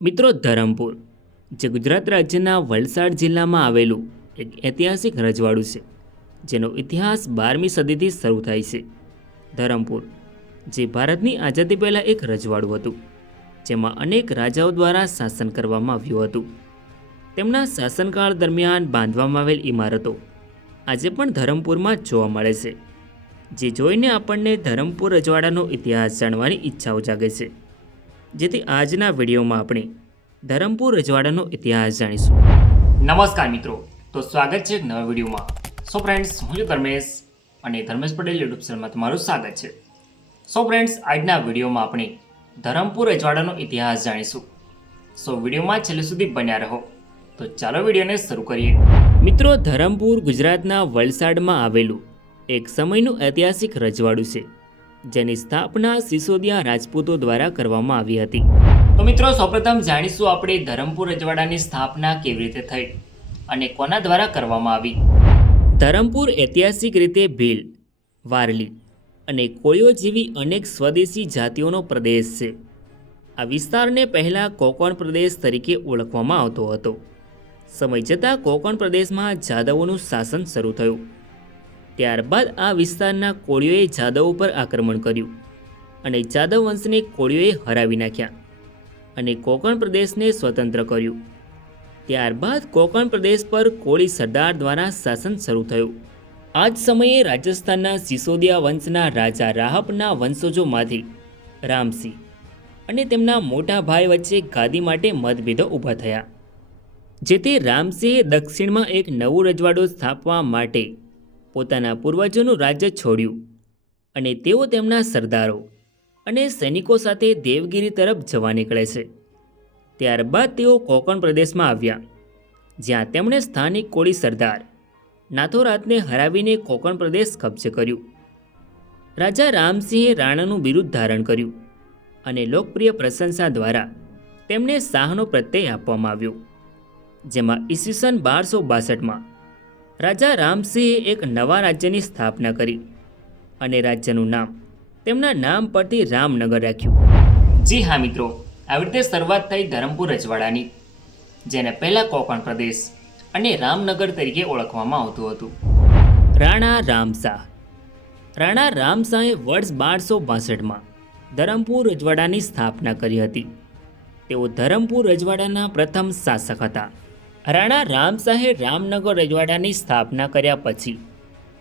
મિત્રો, ધરમપુર જે ગુજરાત રાજ્યના વલસાડ જિલ્લામાં આવેલું એક ઐતિહાસિક રજવાડું છે, જેનો ઇતિહાસ 12મી સદીથી શરૂ થાય છે. ધરમપુર જે ભારતની આઝાદી પહેલાં એક રજવાડું હતું, જેમાં અનેક રાજાઓ દ્વારા શાસન કરવામાં આવ્યું હતું. તેમના શાસનકાળ દરમિયાન બાંધવામાં આવેલ ઇમારતો આજે પણ ધરમપુરમાં જોવા મળે છે, જે જોઈને આપણને ધરમપુર રજવાડાનો ઇતિહાસ જાણવાની ઈચ્છાઓ જાગે છે. જેથી આજના વિડીયોમાં આપણે ધરમપુર રજવાડાનો ઇતિહાસ જાણીશું. નમસ્કાર મિત્રો, તો સ્વાગત છે એક નવા વિડીયોમાં. સો ફ્રેન્ડ્સ, હું છું ધર્મેશ અને ધર્મેશ પટેલ યુટ્યુબ ચેનલમાં તમારું સ્વાગત છે. સો ફ્રેન્ડ્સ, આજના વિડીયોમાં આપણે ધરમપુર રજવાડાનો ઇતિહાસ જાણીશું. સો વિડીયોમાં છેલ્લે સુધી બન્યા રહો. તો ચાલો વિડીયોને શરૂ કરીએ. મિત્રો, ધરમપુર ગુજરાતના વલસાડમાં આવેલું એક સમયનું ઐતિહાસિક રજવાડું છે, જેની સ્થાપના સિસોદિયા રાજપૂતો દ્વારા કરવામાં આવી હતી. તો મિત્રો, સૌપ્રથમ જાણીશું આપણે ધરમપુર રજવાડાની સ્થાપના કેવી રીતે થઈ અને કોના દ્વારા કરવામાં આવી. ધરમપુર ઐતિહાસિક રીતે ભીલ, વારલી અને કોળીઓ જેવી અનેક સ્વદેશી જાતિઓનો પ્રદેશ છે. આ વિસ્તારને પહેલાં કોંકણ પ્રદેશ તરીકે ઓળખવામાં આવતો હતો. સમય જતાં કોંકણ પ્રદેશમાં જાદવોનું શાસન શરૂ થયું. ત્યારબાદ આ વિસ્તારના કોળીઓએ જાદવ ઉપર આક્રમણ કર્યું અને જાદવ વંશને કોળીઓએ હરાવી નાખ્યા અને કોંકણ પ્રદેશને સ્વતંત્ર કર્યું. ત્યારબાદ કોંકણ પ્રદેશ પર કોળી સરદાર દ્વારા શાસન શરૂ થયું. આ જ સમયે રાજસ્થાનના સિસોદિયા વંશના રાજા રાહપના વંશજોમાંથી રામસિંહ અને તેમના મોટા ભાઈ વચ્ચે ગાદી માટે મતભેદો ઊભા થયા. જેથી રામસિંહે દક્ષિણમાં એક નવું રજવાડું સ્થાપવા માટે પોતાના પૂર્વજોનું રાજ્ય છોડ્યું અને તેઓ તેમના સરદારો અને સૈનિકો સાથે દેવગિરી તરફ જવા નીકળે છે. ત્યારબાદ તેઓ કોંકણ પ્રદેશમાં આવ્યા, જ્યાં તેમણે સ્થાનિક કોળી સરદાર નાથોરાતને હરાવીને કોંકણ પ્રદેશ કબજે કર્યું. રાજા રામસિંહે રાણાનું બિરુદ ધારણ કર્યું અને લોકપ્રિય પ્રશંસા દ્વારા તેમને શાહનો પ્રત્યય આપવામાં આવ્યો. જેમાં ઈસવીસન 1262માં રાજા રામસિંહે એક નવા રાજ્યની સ્થાપના કરી અને રાજ્યનું નામ તેમના નામ પરથી રામનગર રાખ્યું. જી હા મિત્રો, આવી રીતે શરૂઆત થઈ ધરમપુર રજવાડાની, જેને પહેલાં કોંકણ પ્રદેશ અને રામનગર તરીકે ઓળખવામાં આવતું હતું. રાણા રામશાહ. રાણા રામશાહે વર્ષ 1262માં ધરમપુર રજવાડાની સ્થાપના કરી હતી. તેઓ ધરમપુર રજવાડાના પ્રથમ શાસક હતા. રાણા રામશાહે રામનગર રજવાડાની સ્થાપના કર્યા પછી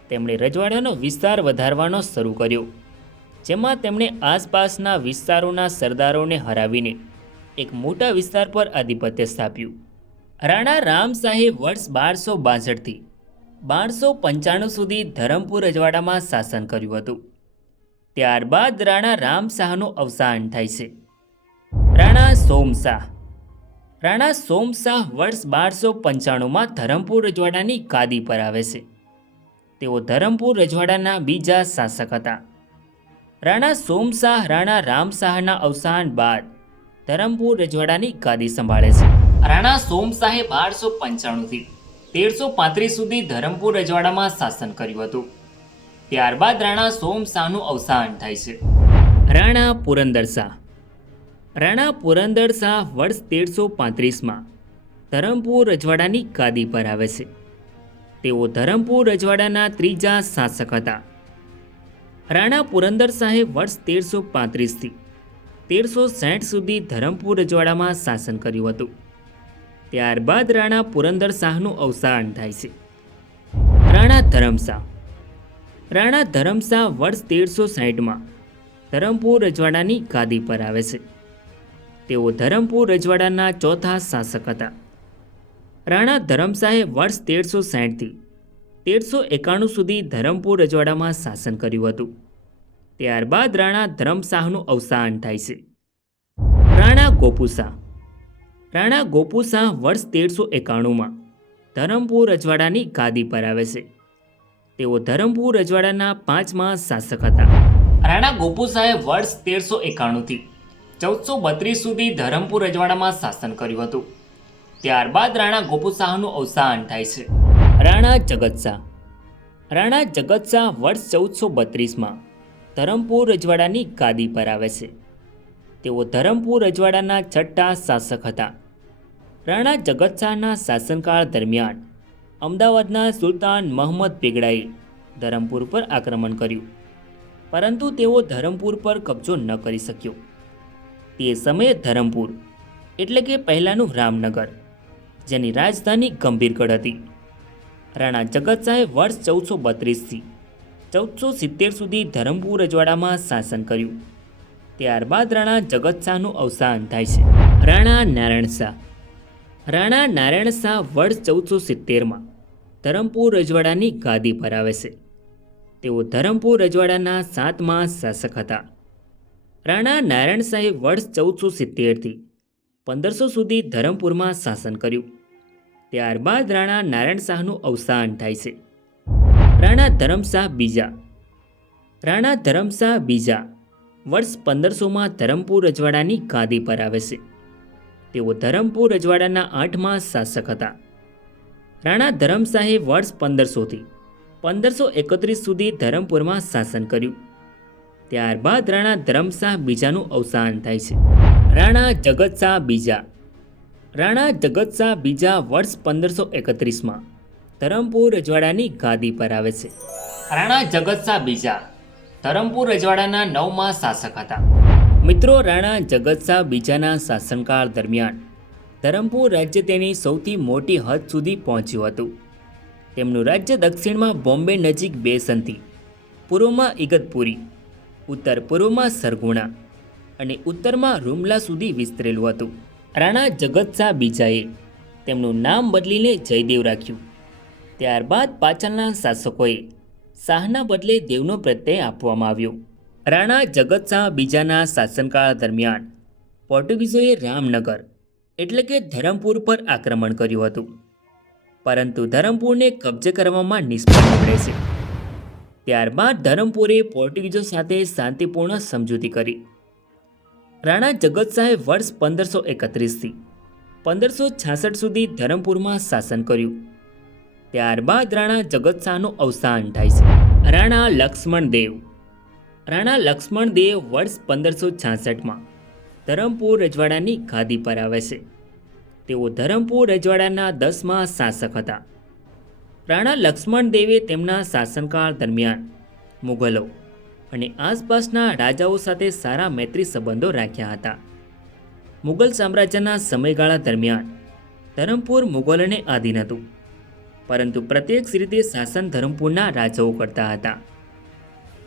તેમણે રજવાડાનો વિસ્તાર વધારવાનો શરૂ કર્યો, જેમાં તેમણે આસપાસના વિસ્તારોના સરદારોને હરાવીને એક મોટા વિસ્તાર પર આધિપત્ય સ્થાપ્યું. રાણા રામશાહે વર્ષ 1262થી 1295 સુધી ધરમપુર રજવાડામાં શાસન કર્યું હતું. ત્યારબાદ રાણા રામશાહનું અવસાન થાય છે. રાણા સોમશાહ. રાણા સોમશાહ વર્ષ 1295માં ધરમપુર રજવાડાની ગાદી પર આવે છે. તેઓ ધરમપુર રજવાડાના બીજા શાસક હતા. રાણા સોમશાહ રાણા રામશાહના અવસાન બાદ ધરમપુર રજવાડાની ગાદી સંભાળે છે. રાણા સોમશાહે 1295થી 1335 સુધી ધરમપુર રજવાડામાં શાસન કર્યું હતું. ત્યારબાદ રાણા સોમશાહનું અવસાન થાય છે. રાણા પુરંદરશાહ. રાણા પુરંદરશાહ વર્ષ 1335માં ધરમપુર રજવાડાની ગાદી પર આવે છે. તેઓ ધરમપુર રજવાડાના ત્રીજા શાસક હતા. રાણા પુરંદરશાહે વર્ષ 1335થી 1360 સુધી ધરમપુર રજવાડામાં શાસન કર્યું હતું. ત્યારબાદ રાણા પુરંદરશાહનું અવસાન થાય છે. રાણા ધરમશાહ. રાણા ધરમશાહ વર્ષ 1360માં ધરમપુર રજવાડાની ગાદી પર આવે છે. તેઓ ધરમપુર રજવાડાના ચોથા શાસક હતા. રાણા ધરમશાહે વર્ષ 1360થી 1391 સુધી ધરમપુર રજવાડામાં શાસન કર્યું હતું. ત્યારબાદ રાણા ધરમશાહનું અવસાન થાય છે. રાણા ગોપુશાહ. રાણા ગોપુશાહ વર્ષ 1391માં ધરમપુર રજવાડાની ગાદી પર આવે છે. તેઓ ધરમપુર રજવાડાના પાંચમા શાસક હતા. રાણા ગોપુશાહે વર્ષ 1391થી 1432 સુધી ધરમપુર રજવાડામાં શાસન કર્યું હતું. ત્યારબાદ રાણા ગોપુશાહનું અવસાન થાય છે. રાણા જગતશાહ. રાણા જગતશાહ વર્ષ 1432માં ધરમપુર રજવાડાની ગાદી પર આવે છે. તેઓ ધરમપુર રજવાડાના છઠ્ઠા શાસક હતા. રાણા જગતશાહના શાસનકાળ દરમિયાન અમદાવાદના સુલતાન મહંમદ બેગડાએ ધરમપુર પર આક્રમણ કર્યું, પરંતુ તેઓ ધરમપુર પર કબજો ન કરી શક્યો. તે સમયે ધરમપુર એટલે કે પહેલાંનું રામનગર, જેની રાજધાની ગંભીરગઢ હતી. રાણા જગતશાહે વર્ષ 1432થી 1470 સુધી ધરમપુર રજવાડામાં શાસન કર્યું. ત્યારબાદ રાણા જગતશાહનું અવસાન થાય છે. રાણા નારાયણ શાહ. રાણા નારાયણ શાહ વર્ષ 1470માં ધરમપુર રજવાડાની ગાદી પર આવે છે. તેઓ ધરમપુર રજવાડાના 7મા શાસક હતા. રાણા નારાયણ શાહે વર્ષ 1470થી 1500 સુધી ધરમપુરમાં શાસન કર્યું. ત્યારબાદ રાણા નારાયણ શાહનું અવસાન થાય છે. રાણા ધરમશાહ બીજા. રાણા ધરમશાહ બીજા વર્ષ 1500માં ધરમપુર રજવાડાની ગાદી પર આવે છે. તેઓ ધરમપુર રજવાડાના 8મા શાસક હતા. રાણા ધરમશાહે વર્ષ 1500થી 1531 સુધી ધરમપુરમાં શાસન કર્યું. ત્યારબાદ રાણા ધરમશાહ બીજાનું અવસાન થાય છે. રાણા જગતશાહ બીજા. રાણા જગતશાહ બીજા વર્ષ 1531માં ધરમપુર રજવાડાની ગાદી પર આવે છે. રાણા જગતશાહ બીજા ધરમપુર રજવાડાના 9મા શાસક હતા. મિત્રો, રાણા જગતશાહ બીજાના શાસનકાળ દરમિયાન ધરમપુર રાજ્ય તેની સૌથી મોટી હદ સુધી પહોંચ્યું હતું. તેમનું રાજ્ય દક્ષિણમાં બોમ્બે નજીક બેસંતી, પૂર્વમાં ઇગતપુરી, ઉત્તર પૂર્વમાં સરગુણા અને ઉત્તરમાં રૂમલા સુધી વિસ્તરેલું હતું. રાણા જગતશાહ બીજાએ તેમનું નામ બદલીને જયદેવ રાખ્યું. ત્યારબાદ પાછળના શાસકોએ શાહના બદલે દેવનો પ્રત્યય આપવામાં આવ્યો. રાણા જગતશાહ બીજાના શાસનકાળ દરમિયાન પોર્ટુગીઝોએ રામનગર એટલે કે ધરમપુર પર આક્રમણ કર્યું હતું, પરંતુ ધરમપુરને કબજે કરવામાં નિષ્ફળ નીવડે છે. ત્યારબાદ ધરમપુરે પોર્ટુગીઝો સાથે શાંતિપૂર્ણ સમજૂતી કરી. રાણા જગતશાહે વર્ષ 1531થી 1566 સુધી ધરમપુરમાં શાસન કર્યું. ત્યારબાદ રાણા જગતશાહનું અવસાન થાય છે. રાણા લક્ષ્મણદેવ. રાણા લક્ષ્મણદેવ વર્ષ 1566માં ધરમપુર રજવાડાની ગાદી પર આવે છે. તેઓ ધરમપુર રજવાડાના 10મા શાસક હતા. રાણા લક્ષ્મણદેવે તેમના શાસનકાળ દરમિયાન મુઘલો અને આસપાસના રાજાઓ સાથે સારા મૈત્રી સંબંધો રાખ્યા હતા. મુઘલ સામ્રાજ્યના સમયગાળા દરમિયાન ધરમપુર મુઘલોને આધીન હતું, પરંતુ પ્રત્યક્ષ રીતે શાસન ધરમપુરના રાજાઓ કરતા હતા.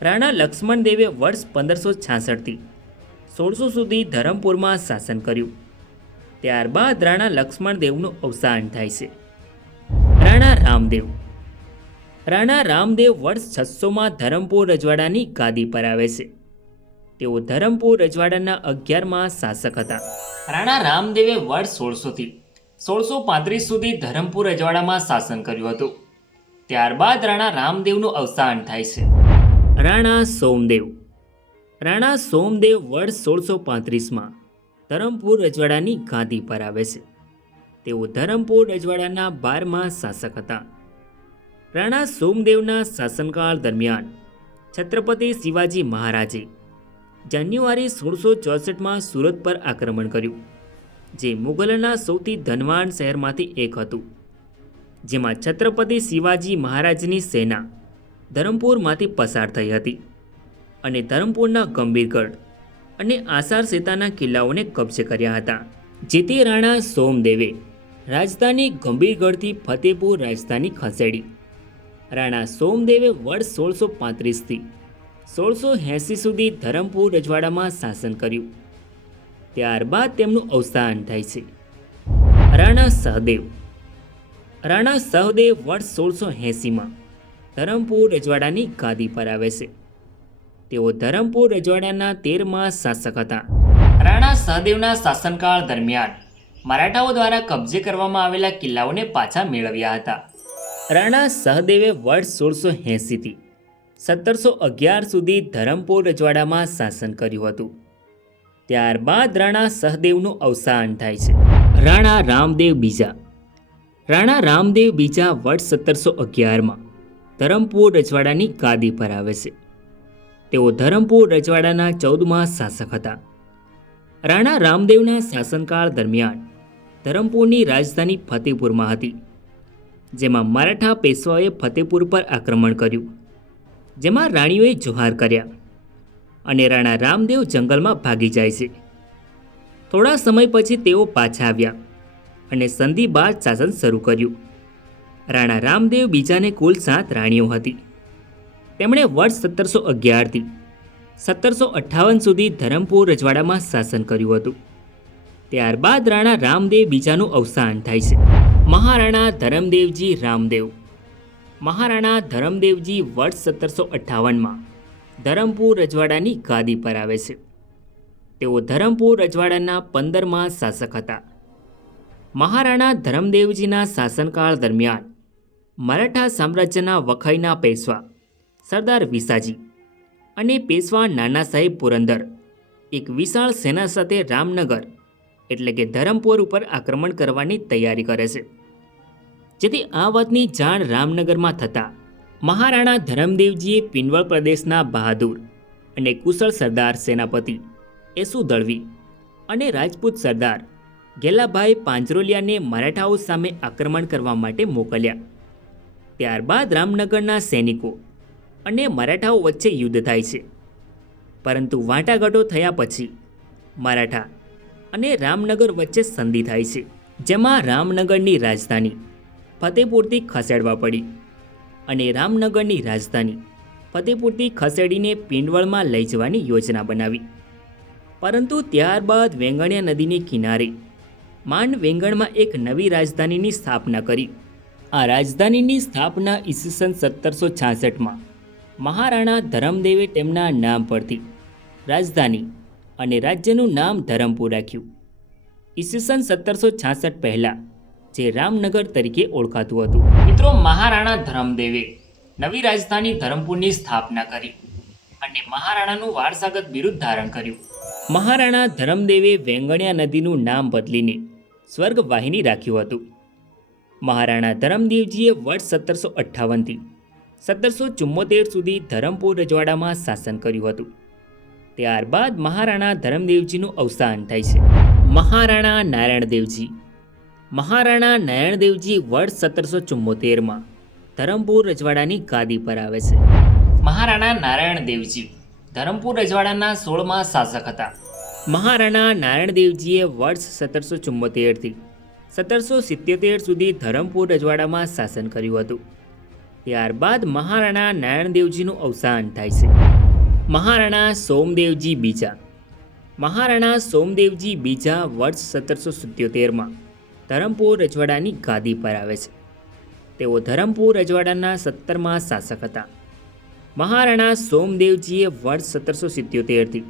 રાણા લક્ષ્મણદેવે વર્ષ 1566થી 1600 સુધી ધરમપુરમાં શાસન કર્યું. ત્યારબાદ રાણા લક્ષ્મણદેવનું અવસાન થાય છે. રાણા રામદેવ. રાણા રામદેવ વર્ષ 600માં ધરમપુર રજવાડાની ગાદી પર આવે છે. તેઓ ધરમપુર રજવાડાના 11મા શાસક હતા. રાણા રામદેવે વર્ષ 1600થી 1635 સુધી ધરમપુર રજવાડામાં શાસન કર્યું હતું. ત્યારબાદ રાણા રામદેવનું અવસાન થાય છે. રાણા સોમદેવ. રાણા સોમદેવ વર્ષ 1635માં ધરમપુર રજવાડાની ગાદી પર આવે છે. તેઓ ધરમપુર રજવાડાના 12મા શાસક હતા. રાણા સોમદેવના શાસનકાળ દરમિયાન છત્રપતિ શિવાજી મહારાજે જાન્યુઆરી 1664માં સુરત પર આક્રમણ કર્યું, જે મુગલોના સૌથી ધનવાન શહેરમાંથી એક હતું, જેમાં છત્રપતિ શિવાજી મહારાજની સેના ધરમપુરમાંથી પસાર થઈ હતી અને ધરમપુરના ગંભીરગઢ અને આસાર સેતાના કિલ્લાઓને કબજે કર્યા હતા. જેથી રાણા સોમદેવે રાજધાની ગંભીરગઢથી ફતેપુર રાજધાની ખસેડી. રાણા સોમદેવે વર્ષ 1635થી 1680 સુધી ધરમપુર રજવાડામાં શાસન કર્યું. ત્યારબાદ તેમનું અવસાન થાય છે. રાણા સહદેવ. રાણા સહદેવ વર્ષ 1680માં ધરમપુર રજવાડાની ગાદી પર આવે છે. તેઓ ધરમપુર રજવાડાના 13મા શાસક હતા. રાણા સહદેવના શાસનકાળ દરમિયાન મરાઠાઓ દ્વારા કબજે કરવામાં આવેલા કિલ્લાઓને પાછા મેળવ્યા હતા. રાણા સહદેવે વર્ષ 1680થી 1711 સુધી ધરમપુર રજવાડામાં શાસન કર્યું હતું. ત્યારબાદ રાણા સહદેવનું અવસાન થાય છે. રાણા રામદેવ બીજા. રાણા રામદેવ બીજા વર્ષ 1711માં ધરમપુર રજવાડાની ગાદી પર આવે છે. તેઓ ધરમપુર રજવાડાના 14મા શાસક હતા. રાણા રામદેવના શાસનકાળ દરમિયાન ધરમપુરની રાજધાની ફતેપુરમાં હતી, જેમાં મરાઠા પેશવાઓએ ફતેપુર પર આક્રમણ કર્યું, જેમાં રાણીઓએ જોહાર કર્યા અને રાણા રામદેવ જંગલમાં ભાગી જાય છે. થોડા સમય પછી તેઓ પાછા આવ્યા અને સંધિ બાદ શાસન શરૂ કર્યું. રાણા રામદેવ બીજાને કુલ 7 રાણીઓ હતી. તેમણે વર્ષ 1711થી 1758 સુધી ધરમપુર રજવાડામાં શાસન કર્યું હતું. ત્યારબાદ રાણા રામદેવ બીજાનું અવસાન થાય છે. મહારાણા ધરમદેવજી રામદેવ. મહારાણા ધરમદેવજી વર્ષ 1758માં ધરમપુર રજવાડાની ગાદી પર આવે છે. તેઓ ધરમપુર રજવાડાના 15મા શાસક હતા. મહારાણા ધરમદેવજીના શાસનકાળ દરમિયાન મરાઠા સામ્રાજ્યના વખાઈના પેશવા સરદાર વિસાજી અને પેશવા નાના સાહેબ પુરંદર એક વિશાળ સેના સાથે રામનગર એટલે કે ધરમપુર ઉપર આક્રમણ કરવાની તૈયારી કરે છે. જેથી આ વાતની જાણ રામનગરમાં થતાં મહારાણા ધરમદેવજીએ પિનવળ પ્રદેશના બહાદુર અને કુશળ સરદાર સેનાપતિ એસુ દળવી અને રાજપૂત સરદાર ગેલાભાઈ પાંજરોલિયાને મરાઠાઓ સામે આક્રમણ કરવા માટે મોકલ્યા. ત્યારબાદ રામનગરના સૈનિકો અને મરાઠાઓ વચ્ચે યુદ્ધ થાય છે. પરંતુ વાટાઘાટો થયા પછી મરાઠા અને રામનગર વચ્ચે સંધિ થાય છે, જેમાં રામનગરની રાજધાની ફતેપુરથી ખસેડવા પડી અને રામનગરની રાજધાની ફતેપુરથી ખસેડીને પિંડવળમાં લઈ જવાની યોજના બનાવી. પરંતુ ત્યારબાદ વેંગણિયા નદીની કિનારે માંડ વેંગણમાં એક નવી રાજધાનીની સ્થાપના કરી. આ રાજધાનીની સ્થાપના ઈસવીસન 1766માં મહારાણા ધરમદેવે તેમના નામ પરથી રાજધાની અને રાજ્યનું નામ ધરમપુર રાખ્યું. ઈસવીસન 1766 પહેલાં જે રામનગર તરીકે ઓળખાતું હતું. મિત્રો, મહારાણા ધરમદેવે નવી રાજધાની ધરમપુરની સ્થાપના કરી અને મહારાણાનું વારસાગત બિરુદ ધારણ કર્યું. મહારાણા ધરમદેવે વેંગણિયા નદીનું નામ બદલીને સ્વર્ગવાહિની રાખ્યું હતું. મહારાણા ધરમદેવજીએ વર્ષ 1758થી 1774 સુધી ધરમપુર રજવાડામાં શાસન કર્યું હતું. ત્યારબાદ મહારાણા ધરમદેવજીનું અવસાન થાય છે. મહારાણા નારાયણદેવજી. મહારાણા નારાયણદેવજી વર્ષ 1774માં ધરમપુર રજવાડાની ગાદી પર આવે છે. મહારાણા નારાયણદેવજી ધરમપુર રજવાડાના 16મા શાસક હતા. મહારાણા નારાયણદેવજીએ વર્ષ 1774થી 1777 સુધી ધરમપુર રજવાડામાં શાસન કર્યું હતું. ત્યારબાદ મહારાણા નારાયણદેવજીનું અવસાન થાય છે. મહારાણા સોમદેવજી બીજા. મહારાણા સોમદેવજી બીજા વર્ષ 1777માં ધરમપુર રજવાડાની ગાદી પર આવે છે. તેઓ ધરમપુર રજવાડાના 17મા શાસક હતા. મહારાણા સોમદેવજીએ વર્ષ 1777થી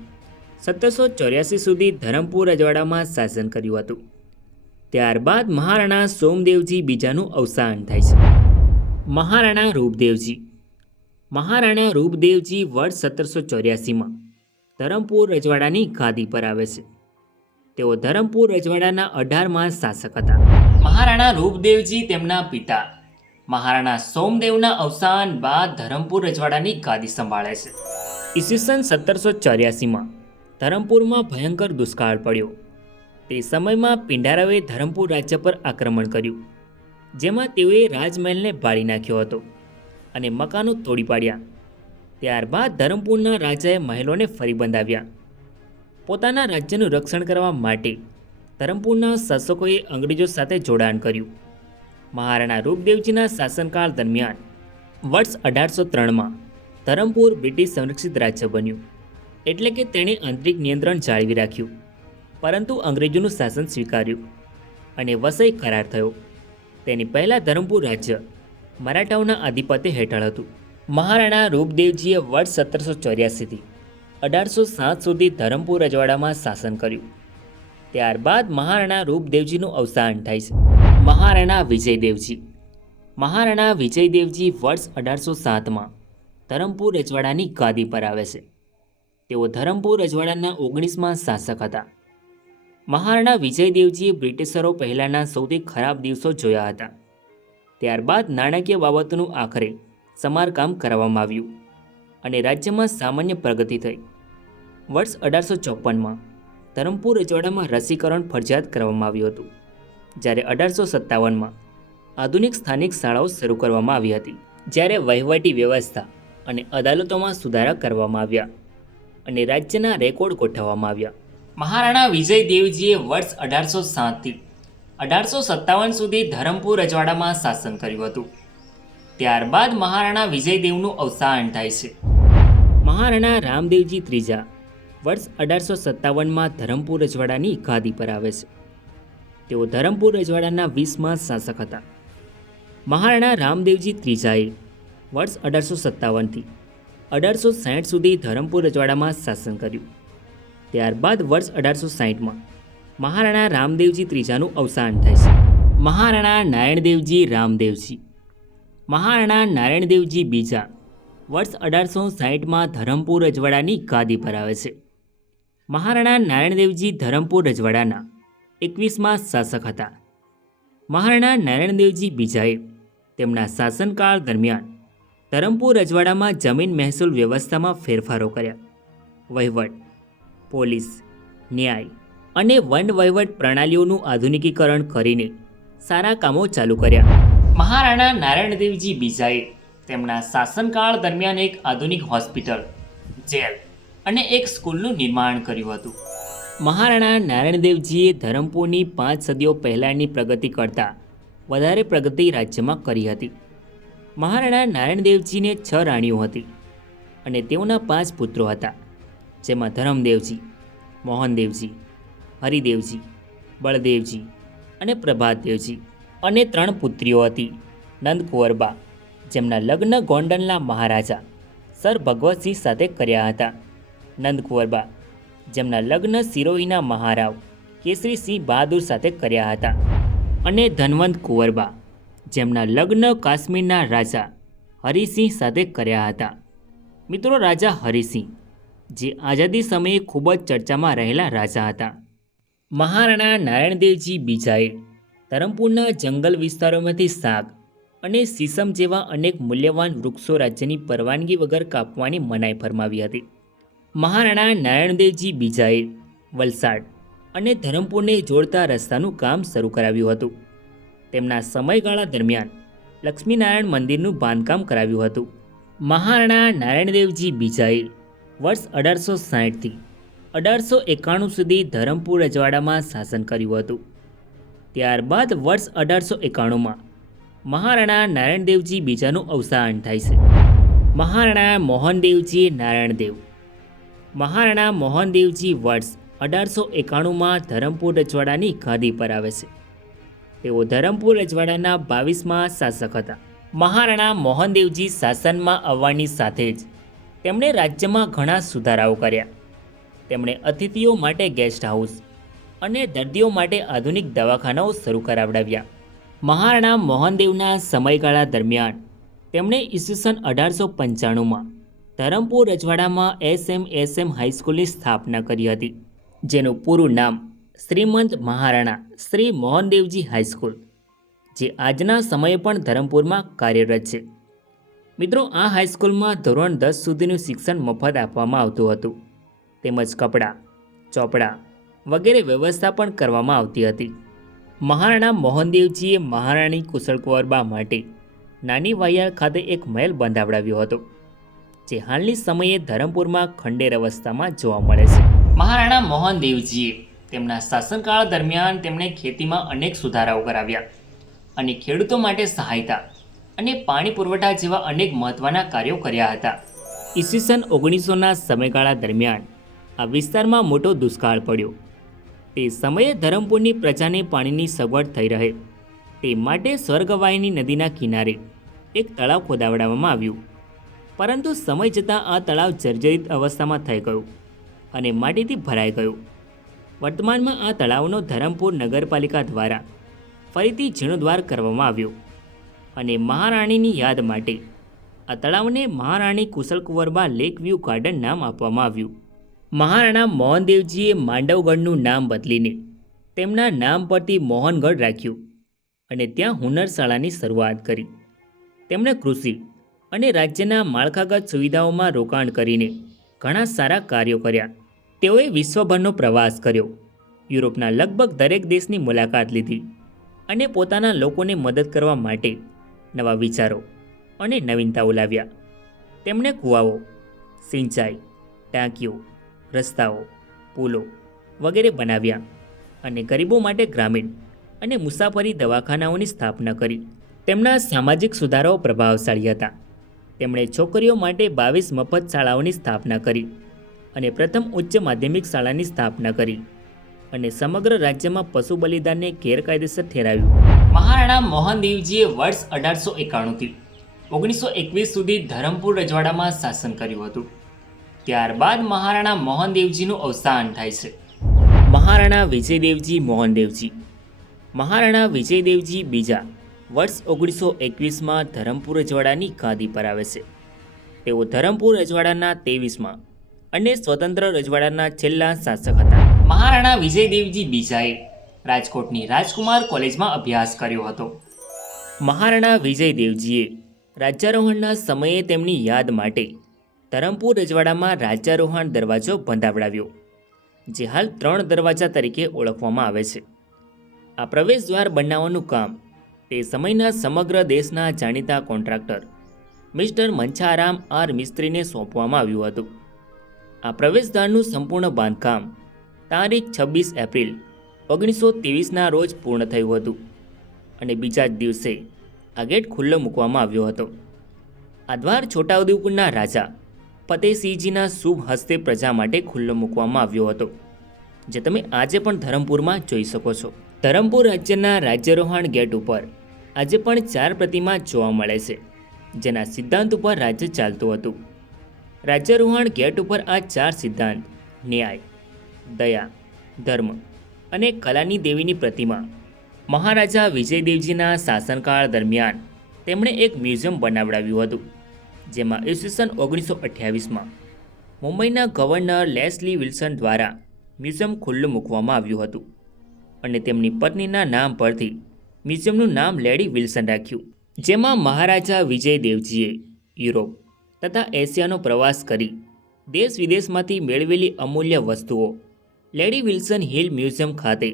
1784 સુધી ધરમપુર રજવાડામાં શાસન કર્યું હતું. ત્યારબાદ મહારાણા સોમદેવજી બીજાનું અવસાન થાય છે. મહારાણા રૂપદેવજી. મહારાણા રૂપદેવજી વર્ષ 1784માં ધરમપુર રજવાડાની ગાદી પર આવે છે. તેઓ ધરમપુર રજવાડાના 18મા શાસક હતા. મહારાણા રૂપદેવજી તેમના પિતા મહારાણા સોમદેવના અવસાન બાદ ધરમપુર રજવાડાની ગાદી સંભાળે છે. ઈસવીસન 1784માં ધરમપુરમાં ભયંકર દુષ્કાળ પડ્યો. તે સમયમાં પિંડારાઓએ ધરમપુર રાજ્ય પર આક્રમણ કર્યું, જેમાં તેઓએ રાજમહેલને બાળી નાખ્યો હતો અને મકાનો તોડી પાડ્યા. ત્યારબાદ ધરમપુરના રાજાએ મહેલોને ફરી બંધાવ્યા. પોતાના રાજ્યનું રક્ષણ કરવા માટે ધરમપુરના શાસકોએ અંગ્રેજો સાથે જોડાણ કર્યું. મહારાણા રૂપદેવજીના શાસનકાળ દરમિયાન વર્ષ 1803માં ધરમપુર બ્રિટિશ સંરક્ષિત રાજ્ય બન્યું, એટલે કે તેણે આંતરિક નિયંત્રણ જાળવી રાખ્યું, પરંતુ અંગ્રેજોનું શાસન સ્વીકાર્યું અને વસઈ કરાર થયો. તેની પહેલાં ધરમપુર રાજ્ય મરાઠાઓના આધિપત્ય હેઠળ હતું. મહારાણા રૂપદેવજીએ વર્ષ 1784થી 1807 સુધી ધરમપુર રજવાડામાં શાસન કર્યું. ત્યારબાદ મહારાણા રૂપદેવજીનું અવસાન થાય છે. મહારાણા વિજયદેવજી. મહારાણા વિજયદેવજી વર્ષ 1807માં ધરમપુર રજવાડાની ગાદી પર આવે છે. તેઓ ધરમપુર રજવાડાના 19મા શાસક હતા. મહારાણા વિજયદેવજીએ બ્રિટિશરો પહેલાંના સૌથી ખરાબ દિવસો જોયા હતા. ત્યારબાદ નાણાકીય બાબતોનું આખરે સમારકામ કરવામાં આવ્યું અને રાજ્યમાં સામાન્ય પ્રગતિ થઈ. વર્ષ 1854માં ધરમપુર રજવાડામાં રસીકરણ ફરજિયાત કરવામાં આવ્યું હતું, જ્યારે 1857માં આધુનિક સ્થાનિક શાળાઓ શરૂ કરવામાં આવી હતી, જ્યારે વહીવટી વ્યવસ્થા અને અદાલતોમાં સુધારા કરવામાં આવ્યા અને રાજ્યના રેકોર્ડ ગોઠવવામાં આવ્યા. મહારાણા વિજયદેવજીએ વર્ષ 1807થી 1857 સુધી ધરમપુર રજવાડામાં શાસન કર્યું હતું. ત્યારબાદ મહારાણા વિજયદેવનું અવસાન થાય છે. મહારાણા રામદેવજી ત્રીજા વર્ષ 1857માં ધરમપુર રજવાડાની ગાદી પર આવે છે. તેઓ ધરમપુર રજવાડાના 20મા શાસક હતા. મહારાણા રામદેવજી ત્રીજાએ વર્ષ 1857થી 1860 સુધી ધરમપુર રજવાડામાં શાસન કર્યું. ત્યારબાદ વર્ષ 1860માં મહારાણા રામદેવજી ત્રીજાનું અવસાન થાય છે. મહારાણા નારાયણદેવજી રામદેવજી. મહારાણા નારાયણદેવજી બીજા વર્ષ 1860માં ધરમપુર રજવાડાની ગાદી પર આવે છે. મહારાણા નારાયણદેવજી ધરમપુર રજવાડાના 21મા શાસક હતા. મહારાણા નારાયણદેવજી બીજાએ તેમના શાસનકાળ દરમિયાન ધરમપુર રજવાડામાં જમીન મહેસૂલ વ્યવસ્થામાં ફેરફારો કર્યા. વહીવટ, પોલીસ, ન્યાય અને વન વહીવટ પ્રણાલીઓનું આધુનિકીકરણ કરીને સારા કામો ચાલુ કર્યા. મહારાણા નારાયણદેવજી બીજાએ તેમના શાસનકાળ દરમિયાન એક આધુનિક હોસ્પિટલ, જેલ અને એક સ્કૂલનું નિર્માણ કર્યું હતું. મહારાણા નારાયણદેવજીએ ધરમપુરની 5 સદીઓ પહેલાંની પ્રગતિ કરતાં વધારે પ્રગતિ રાજ્યમાં કરી હતી. મહારાણા નારાયણદેવજીને 6 રાણીઓ હતી અને તેઓના 5 પુત્રો હતા, જેમાં ધરમદેવજી, મોહનદેવજી, હરિદેવજી, બળદેવજી અને પ્રભાતદેવજી, અને 3 પુત્રીઓ હતી, નંદકુંવરબા, જેમના લગ્ન ગોંડલના મહારાજા સર ભગવતસિંહ સાથે કર્યા હતા, નંદકુંવરબા, જેમના લગ્ન સિરોહીના મહારાવ કેસરીસિંહ બહાદુર સાથે કર્યા હતા, અને ધનવંત કુંવરબા, જેમના લગ્ન કાશ્મીરના રાજા હરિસિંહ સાથે કર્યા હતા. મિત્રો, રાજા હરિસિંહ જે આઝાદી સમયે ખૂબ જ ચર્ચામાં રહેલા રાજા હતા. મહારાણા નારાયણદેવજી બીજાએ ધરમપુરના જંગલ વિસ્તારોમાંથી શાક અને સીસમ જેવા અનેક મૂલ્યવાન વૃક્ષો રાજ્યની પરવાનગી વગર કાપવાની મનાઈ ફરમાવી હતી. મહારાણા નારાયણદેવજી બીજાએ વલસાડ અને ધરમપુરને જોડતા રસ્તાનું કામ શરૂ કરાવ્યું હતું. તેમના સમયગાળા દરમિયાન લક્ષ્મીનારાયણ મંદિરનું બાંધકામ કરાવ્યું હતું. મહારાણા નારાયણદેવજી બીજાએ વર્ષ 1860થી 1891 સુધી ધરમપુર રજવાડામાં શાસન કર્યું હતું. ત્યારબાદ વર્ષ 1891માં મહારાણા નારાયણદેવજી બીજાનું અવસાન થાય છે. મહારાણા મોહનદેવજી નારાયણદેવ. મહારાણા મોહનદેવજી વર્ષ 1891માં ધરમપુર રજવાડાની ગાદી પર આવે છે. તેઓ ધરમપુર રજવાડાના 22મા શાસક હતા. મહારાણા મોહનદેવજી શાસનમાં આવવાની સાથે જ તેમણે રાજ્યમાં ઘણા સુધારાઓ કર્યા. તેમણે અતિથિઓ માટે ગેસ્ટ હાઉસ અને દર્દીઓ માટે આધુનિક દવાખાનાઓ શરૂ કરાવડાવ્યા. મહારાણા મોહનદેવના સમયગાળા દરમિયાન તેમણે ઈસવીસન 1895માં ધરમપુર રજવાડામાં એસએમ હાઈસ્કૂલની સ્થાપના કરી હતી, જેનું પૂરું નામ શ્રીમંત મહારાણા શ્રી મોહનદેવજી હાઈસ્કૂલ, જે આજના સમયે પણ ધરમપુરમાં કાર્યરત છે. મિત્રો, આ હાઈસ્કૂલમાં ધોરણ 10 સુધીનું શિક્ષણ મફત આપવામાં આવતું હતું, તેમજ કપડાં, ચોપડા વગેરે વ્યવસ્થા પણ કરવામાં આવતી હતી. મહારાણા મોહનદેવજીએ મહારાણી કુશળકુંવરબા માટે નાની વાયાળ ખાતે એક મહેલ બંધાવડાવ્યો હતો, જે હાલની સમયે ધરમપુરમાં ખંડેર અવસ્થામાં જોવા મળે છે. મહારાણા મોહનદેવજીએ તેમના શાસનકાળ દરમિયાન તેમણે ખેતીમાં અનેક સુધારાઓ કરાવ્યા અને ખેડૂતો માટે સહાયતા અને પાણી પુરવઠા જેવા અનેક મહત્ત્વના કાર્યો કર્યા હતા. ઈસવીસન 1900ના સમયગાળા દરમિયાન આ વિસ્તારમાં મોટો દુષ્કાળ પડ્યો. તે સમયે ધરમપુરની પ્રજાને પાણીની સગવડ થઈ રહે તે માટે સ્વર્ગવાહિની નદીના કિનારે એક તળાવ ખોદાવડાવવામાં આવ્યું, પરંતુ સમય જતાં આ તળાવ જર્જરિત અવસ્થામાં થઈ ગયું અને માટીથી ભરાઈ ગયું. વર્તમાનમાં આ તળાવનો ધરમપુર નગરપાલિકા દ્વારા ફરીથી જીર્ણોદ્ધાર કરવામાં આવ્યો અને મહારાણીની યાદ માટે આ તળાવને મહારાણી કુશળકુંવરબા લેક વ્યૂ ગાર્ડન નામ આપવામાં આવ્યું. મહારાણા મોહનદેવજીએ માંડવગઢનું નામ બદલીને તેમના નામ પરથી મોહનગઢ રાખ્યું અને ત્યાં હુનરશાળાની શરૂઆત કરી. તેમણે કૃષિ અને રાજ્યના માળખાગત સુવિધાઓમાં રોકાણ કરીને ઘણા સારા કાર્યો કર્યા તેઓએ વિશ્વભરનો પ્રવાસ કર્યો, યુરોપના લગભગ દરેક દેશની મુલાકાત લીધી અને પોતાના લોકોને મદદ કરવા માટે નવા વિચારો અને નવીનતાઓ લાવ્યા. તેમણે કૂવાઓ, સિંચાઈ, ટાંકીઓ, રસ્તાઓ, પુલો વગેરે બનાવ્યા અને ગરીબો માટે ગ્રામીણ અને મુસાફરી દવાખાનાઓની સ્થાપના કરી. તેમના સામાજિક સુધારાઓ પ્રભાવશાળી હતા. તેમણે છોકરીઓ માટે 22 મફત શાળાઓની સ્થાપના કરી અને પ્રથમ ઉચ્ચ માધ્યમિક શાળાની સ્થાપના કરી અને સમગ્ર રાજ્યમાં પશુ બલિદાનને ગેરકાયદેસર ઠેરાવ્યું. મહારાણા મોહનદેવજીએ વર્ષ 1891થી 1921 સુધી ધરમપુર રજવાડામાં શાસન કર્યું હતું. ત્યારબાદ મહારાણા મોહનદેવજીનું અવસાન થાય છે. મહારાણા વિજયદેવજી મોહનદેવજી. મહારાણા વિજયદેવજી બીજા વર્ષ 1921માં ધરમપુર રજવાડાની ગાદી પર આવે છે. તેઓ ધરમપુર રજવાડાના 23મા અને સ્વતંત્ર રજવાડાના છેલ્લા શાસક હતા. મહારાણા વિજયદેવજી બીજાએ રાજકોટની રાજકુમાર કોલેજમાં અભ્યાસ કર્યો હતો. મહારાણા વિજયદેવજીએ રાજ્યારોહણના સમયે તેમની યાદ માટે ધરમપુર રજવાડામાં રાજ્યારોહણ દરવાજો બંધાવડાવ્યો, જે હાલ 3 દરવાજા તરીકે ઓળખવામાં આવે છે. આ પ્રવેશદ્વાર બનાવવાનું કામ તે સમયના સમગ્ર દેશના જાણીતા કોન્ટ્રાક્ટર મિસ્ટર મંછારામ આર મિસ્ત્રીને સોંપવામાં આવ્યું હતું. આ પ્રવેશદ્વારનું સંપૂર્ણ બાંધકામ તારીખ 26 એપ્રિલ 1923ના રોજ પૂર્ણ થયું હતું અને બીજા જ દિવસે આ ગેટ ખુલ્લો મૂકવામાં આવ્યો હતો. આ દ્વાર છોટાઉદેપુરના રાજા ફતેહસિંહજીના શુભ હસ્તે પ્રજા માટે ખુલ્લો મૂકવામાં આવ્યો હતો, જે તમે આજે પણ ધરમપુરમાં જોઈ શકો છો. ધરમપુર રાજ્યના રાજ્યારોહણ ગેટ ઉપર આજે પણ 4 પ્રતિમા જોવા મળે છે, જેના સિદ્ધાંત ઉપર રાજ્ય ચાલતું હતું. રાજ્યારોહણ ગેટ ઉપર આ 4 સિદ્ધાંત ન્યાય, દયા, ધર્મ અને કલાની દેવીની પ્રતિમા. મહારાજા વિજયદેવજીના શાસનકાળ દરમિયાન તેમણે એક મ્યુઝિયમ બનાવડાવ્યું હતું, જેમાં ઈસવીસન 1928માં મુંબઈના ગવર્નર લેસ્લી વિલ્સન દ્વારા મ્યુઝિયમ ખુલ્લું મૂકવામાં આવ્યું હતું અને તેમની પત્નીના નામ પરથી મ્યુઝિયમનું નામ લેડી વિલ્સન રાખ્યું. જેમાં મહારાજા વિજયદેવજીએ યુરોપ તથા એશિયાનો પ્રવાસ કરી દેશ વિદેશમાંથી મેળવેલી અમૂલ્ય વસ્તુઓ લેડી વિલ્સન હિલ મ્યુઝિયમ ખાતે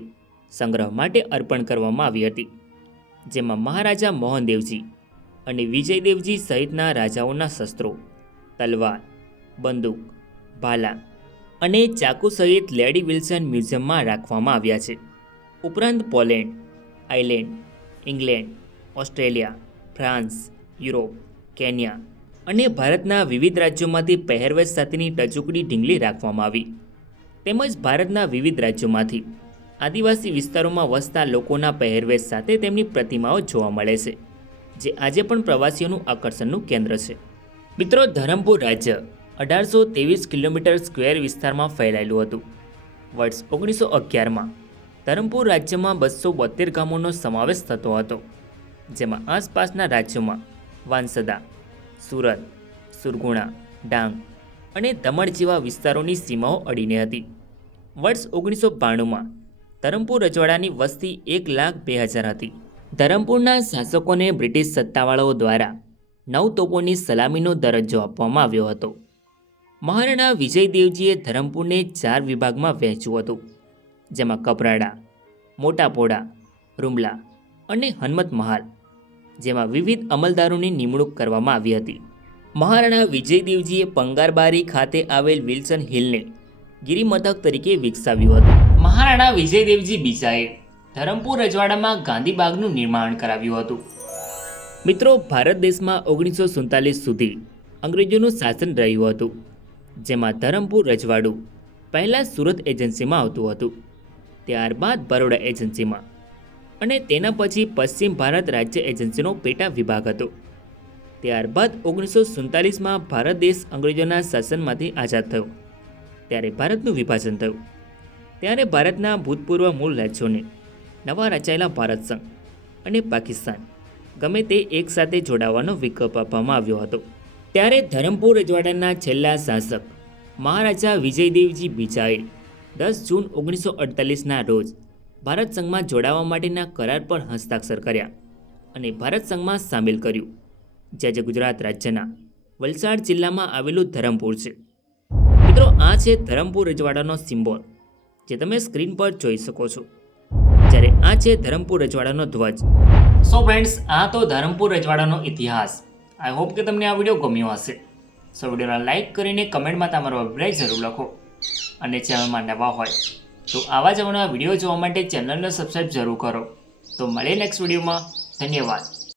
સંગ્રહ માટે અર્પણ કરવામાં આવી હતી. જેમાં મહારાજા મોહનદેવજી અને વિજયદેવજી સહિતના રાજાઓના શસ્ત્રો, તલવાર, બંદૂક, ભાલા અને ચાકુ સહિત લેડી વિલ્સન મ્યુઝિયમમાં રાખવામાં આવ્યા છે. ઉપરાંત Poland, Ireland, England, Australia, France, Europe, Kenya અને ભારતના વિવિધ રાજ્યોમાંથી પહેરવેશ સાથેની ટચુકડી ઢીંગલી રાખવામાં આવી. તેમજ ભારતના વિવિધ રાજ્યોમાંથી આદિવાસી વિસ્તારોમાં વસતા લોકોના પહેરવેશ સાથે તેમની પ્રતિમાઓ જોવા મળે છે, જે આજે પણ પ્રવાસીઓનું આકર્ષણનું કેન્દ્ર છે. મિત્રો, ધરમપુર રાજ્ય 1823 કિલોમીટર સ્ક્વેર વિસ્તારમાં ફેલાયેલું હતું. વર્ષ 1911માં ધરમપુર રાજ્યમાં 272 ગામોનો સમાવેશ થતો હતો, જેમાં આસપાસના રાજ્યોમાં વાંસદા, સુરત, સુરગુણા, ડાંગ અને દમણ જેવા વિસ્તારોની સીમાઓ અડીને હતી. વર્ષ 1992માં ધરમપુર રજવાડાની વસ્તી 1,02,000 હતી. ધરમપુરના શાસકોને બ્રિટિશ સત્તાવાળાઓ દ્વારા 9 તોપોની સલામીનો દરજ્જો આપવામાં આવ્યો હતો. મહારાણા વિજયદેવજીએ ધરમપુરને 4 વિભાગમાં વહેંચ્યું હતું, જેમાં કપરાડા, મોટાપોડા, રૂમલા અને હનમત મહાલ, જેમાં વિવિધ અમલદારોની નિમણૂક કરવામાં આવી હતી. મહારાણા વિજયદેવજીએ પંગારબારી ખાતે આવેલ વિલ્સન હિલને ગિરિમથક તરીકે વિકસાવ્યું હતું. મહારાણા વિજયદેવજી બીજાએ ધરમપુર રજવાડામાં ગાંધીબાગનું નિર્માણ કરાવ્યું હતું. મિત્રો, ભારત દેશમાં 1947 સુધી અંગ્રેજોનું શાસન રહ્યું હતું, જેમાં ધરમપુર રજવાડું પહેલાં સુરત એજન્સીમાં આવતું હતું, ત્યારબાદ બરોડા એજન્સીમાં અને તેના પછી પશ્ચિમ ભારત રાજ્ય એજન્સીનો પેટા વિભાગ હતો. ત્યારબાદ 1947માં ભારત દેશ અંગ્રેજોના શાસનમાંથી આઝાદ થયો, ત્યારે ભારતનું વિભાજન થયું. ત્યારે ભારતના ભૂતપૂર્વ મૂળ રાજ્યોને નવા રચાયેલા ભારત સંઘ અને પાકિસ્તાન ગમે તે એકસાથે જોડાવાનો વિકલ્પ આપવામાં આવ્યો હતો. ત્યારે ધરમપુર રજવાડાના છેલ્લા શાસક મહારાજા વિજયદેવજી બીજાએ 10 જૂન 1948ના રોજ ભારત સંઘમાં જોડાવા માટેના કરાર પર હસ્તાક્ષર કર્યા અને ભારત સંઘમાં સામેલ કર્યું, જે આજે ગુજરાત રાજ્યના વલસાડ જિલ્લામાં આવેલું ધરમપુર છે. મિત્રો આ છે ધરમપુર રજવાડાનો સિમ્બોલ, જે તમે સ્ક્રીન પર જોઈ શકો છો, જ્યારે આ છે ધરમપુર રજવાડાનો ધ્વજ. સો ફ્રેન્ડ્સ, આ તો ધરમપુર રજવાડાનો ઇતિહાસ. આઈ હોપ કે તમને આ વિડીયો ગમ્યો હશે. સો વિડીયોને લાઇક કરીને કમેન્ટમાં તમારો અભિપ્રાય જરૂર લખો, અને ચેનલમાં નવા હોય તો આવા જ નવા વિડીયો જોવા માટે ચેનલને સબસ્ક્રાઈબ જરૂર કરો. તો મળીએ નેક્સ્ટ વિડીયોમાં. ધન્યવાદ.